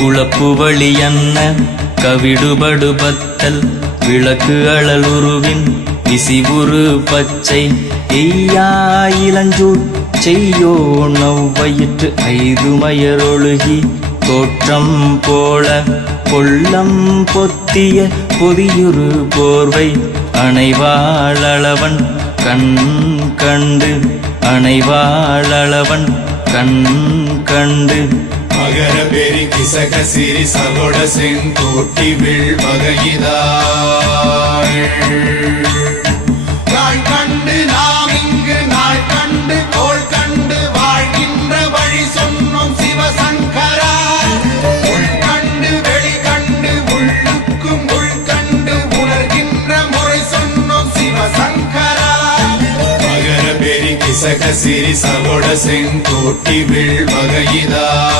குழப்பு வழியன்ன கவிடுபடுபத்தல் விளக்கு அழலுருவின் விசிவுரு பச்சை எய்யா இளஞ்சூட் செய்யோ நவ்வயிற்று ஐதுமயரொழுகி தோற்றம் போல கொள்ளம் பொத்திய பொதியுரு போர்வை அணைவாளவன் கண் கண்டு அணைவாளவன் கண் கண்டு மகர பெரி கிசக சிறி சகோட செங்கோட்டி வில் வகையிதாள் நாள் கண்டு நாம் இங்கு நாள் கண்டு கோள் கண்டு வாழ்கின்ற வழி சொன்னோம் சிவசங்கரா உள் கண்டு வெளி கண்டு உள்ளுக்கும் உள் கண்டு உணர்கின்ற முறை சொன்னோம் சிவசங்கரா மகர பெரி கிசக சிறி சகோட செங்கோட்டி வில் வகையிதாள்